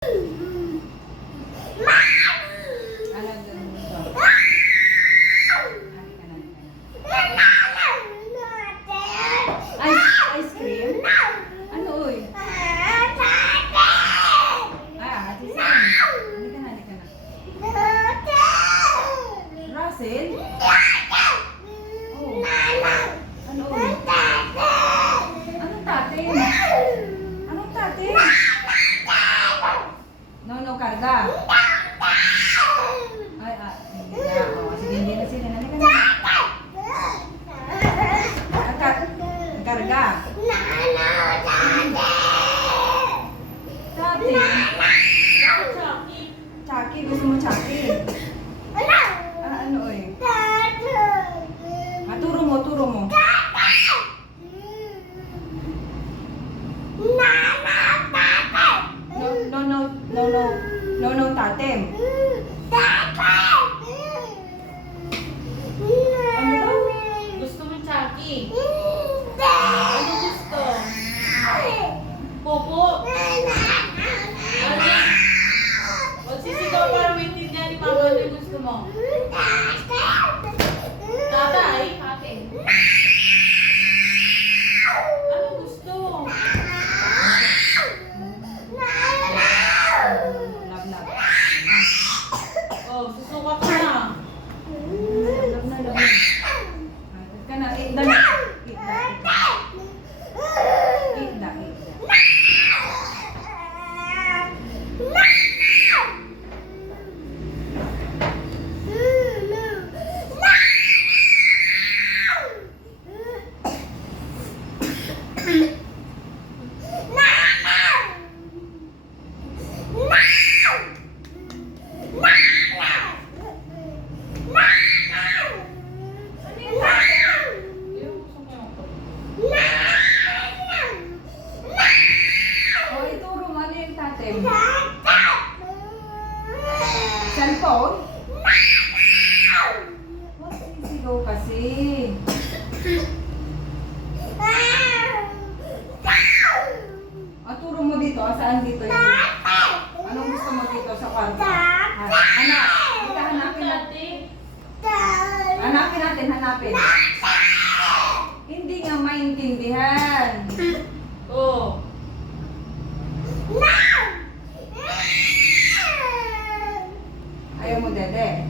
Alam dyan mo ito. Ice cream? Ano uy? Ate Sam. Halika na, halika na. Russell? Oh. Ano uy? Anong tate? Anong tate? No, karga. Ay, hindi na. Oh, sige, hindi na sila. Halika na. Karga. Tate. Chucky. Gusto mo Chucky? Ano uy? Turo mo. No, tatem. Ano daw? Gusto mo Chucky? Ano gusto? Popo? Ano? Magsisigaw para maintindihan ni Mama ano yung gusto mo. Tatay? Ate? Ano gusto? Love. Oh, susuka ka na. Love. Ka na, eat na. Yung gusto mo yung O, ituro mo ano yung tatem. Cellphone? What sisigaw kasi? Turo mo dito. Saan dito yung... Anong gusto mo dito sa kwarto? Anak, ika hanapin natin. Hanapin. Hindi nga maintindihan. Oh. Ayaw mo, Dede.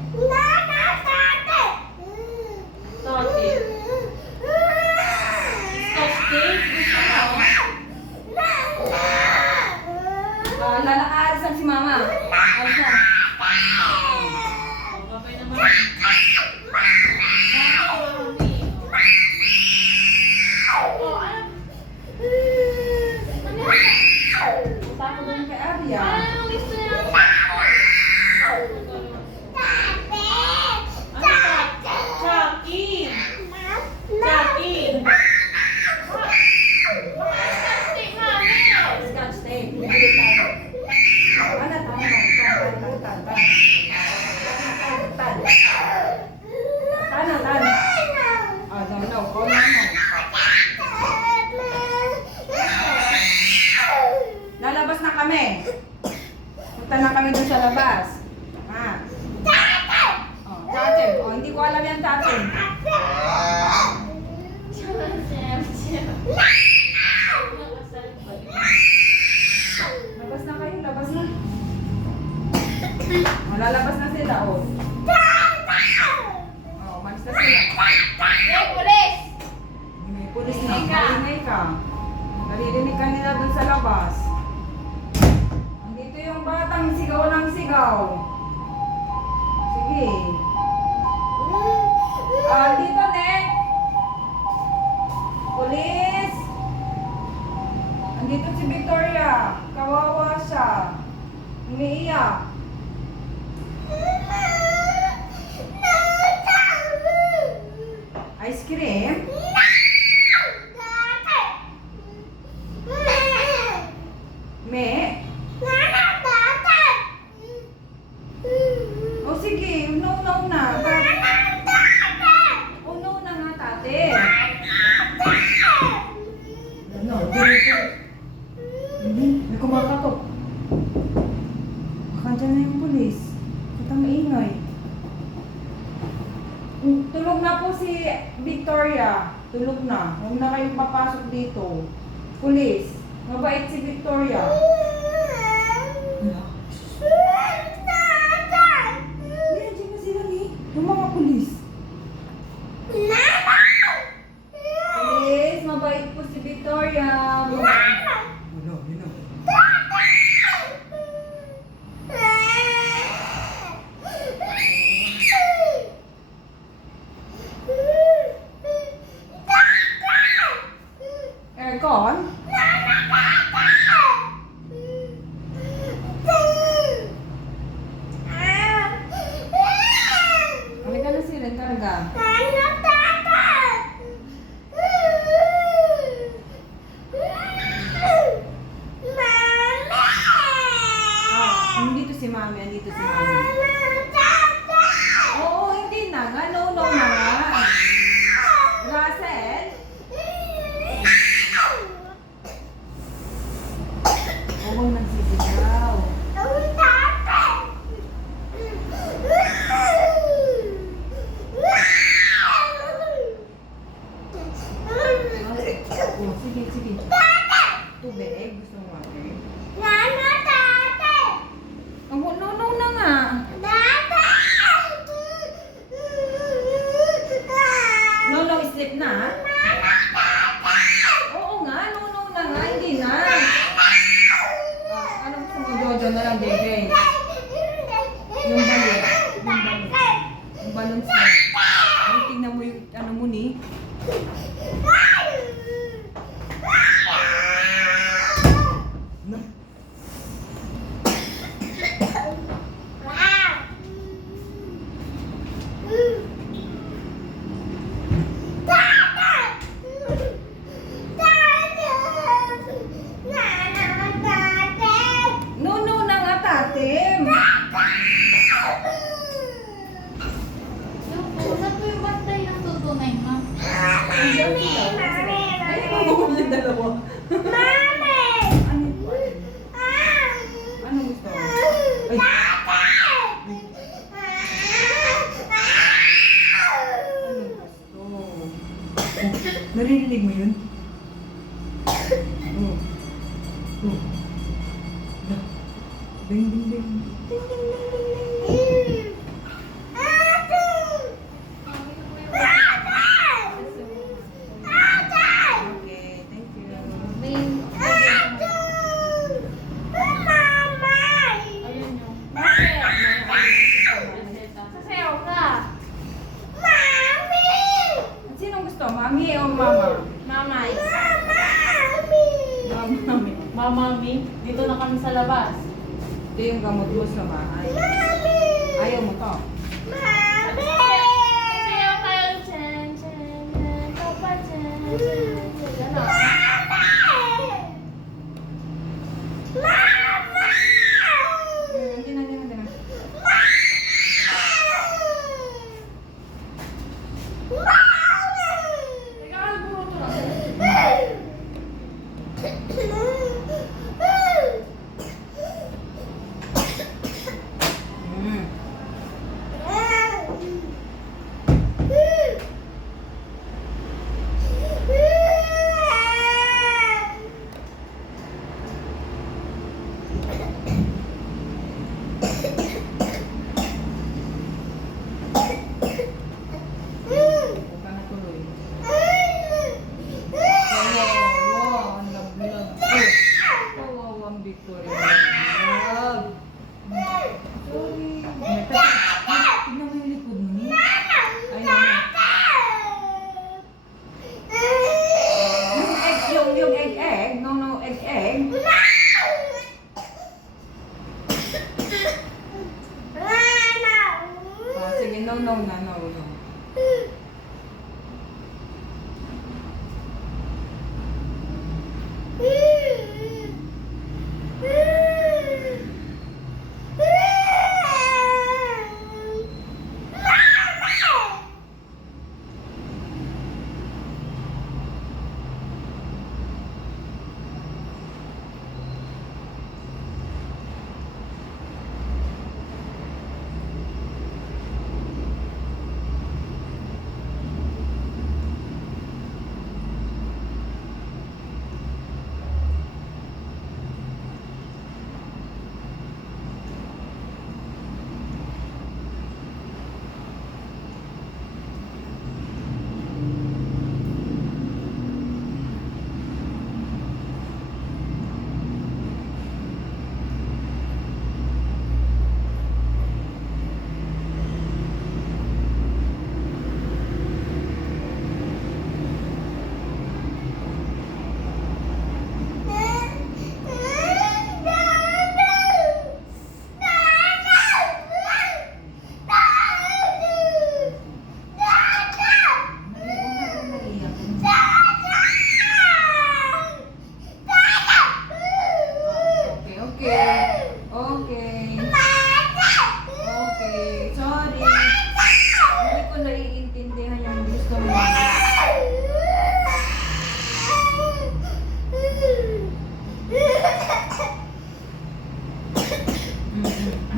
Toti. Tosti? Gusto mo? Lalaarisan si Mama. Arisan. Oh, babay naman. Oh, ano? Punta ko doon kay Arya. Ano gusto niya? Ano ka? Chucky! Chucky! Scotch tape namin! Scotch tape. Bibili tayo. Ano tayo? Tan. No. Call mo. Lalabas na kami. Punta na kami dun sa labas. Tatem. Hindi ko alam yan tatem. Labas na kayo. Labas na. Lalabas na sila. Umalis na sila. Hey, pulis! May pulis na. Maingay ka. Naririnig ka nila dun sa labas. Andito yung batang sigaw ng sigaw. Sige. Dito, Nek. Pulis. Andito si Victoria. Kawawa siya. Umiiyak. Ice cream? Me? O sige, no na. O no na nga, tate. Ano? May kumakatok. Nandiyan na yung pulis. Kita maingay. Tulog na po si Victoria. Tulog na. Huwag na kayong papasok dito. Pulis. Mabait si Victoria. Wala. Yan, dyan na sila ni. Yung mga pulis. Pulis, mabait po si Victoria. Wala, yun na. Aircon? Halika na sila, karga. Nandito si Mami, nandito si Mami. Oo, hindi na nga. No na nga. Russell? Oo, nagsisigaw. Oh, sige, sige. Tubig, gusto mo water? Oh, no na nga. No, sleep na? Oo nga, no na nga, hindi na. Ano gusto mo, Jojo na lang, JJ? Yung balon. Yung balon sa... Ay, tingnan mo yung ano mo ni. Na. No na nga, tatim. Saan po yung bantay ng tutunay, ma'am? Ay, ano yung dalawa? Ano gusto mo? Ay, ano gusto? Naririnig mo yun? Oh. Oh. Ding, ding, ding. Ding, ding, ding, ding, ding. Okay, thank you. Ayun yun. Sasayaw ka. Sinong gusto? Mami o mama? Mamay. Mami. Mamami, dito na kami sa labas. Ito yung gamot mo sa bahay. Ayaw mo to. Sasayaw tayo. Chen, chen, chen. Papa, chen, chen. Gano'n. Hindi na. Teka, nagburuto lang. Mm. Huwag ka na tuloy. Wow, ang love. Wow, ang Victoria. Love. Sorry. Tignan mo yung likod mo ni. Ay, yung egg. No, egg. Oh, sige, no.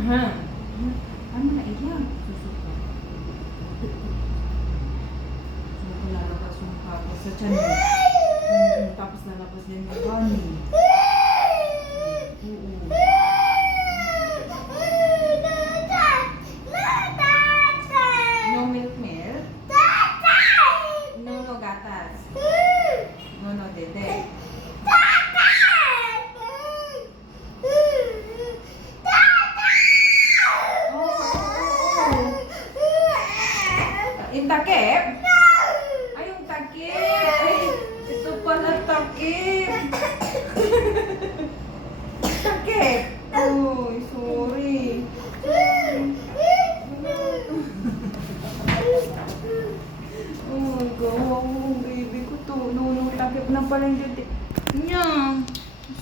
Ano na iyan? Susuka. So, lalabas yung kapos sa tiyan mo. Tapos lalabas din yung bunny. Oo. No milk milk? No no gatas? No no dede? Yung takip? Ay, yung takip! Ay, ito pala takip! Takip! Uy, sorry. Oh, gawa ko, baby ko to. Nunong takip na pala yung dede. Nya!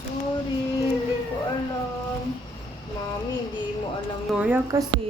Sorry, hindi ko alam. Mami, hindi mo alam. Victoria kasi,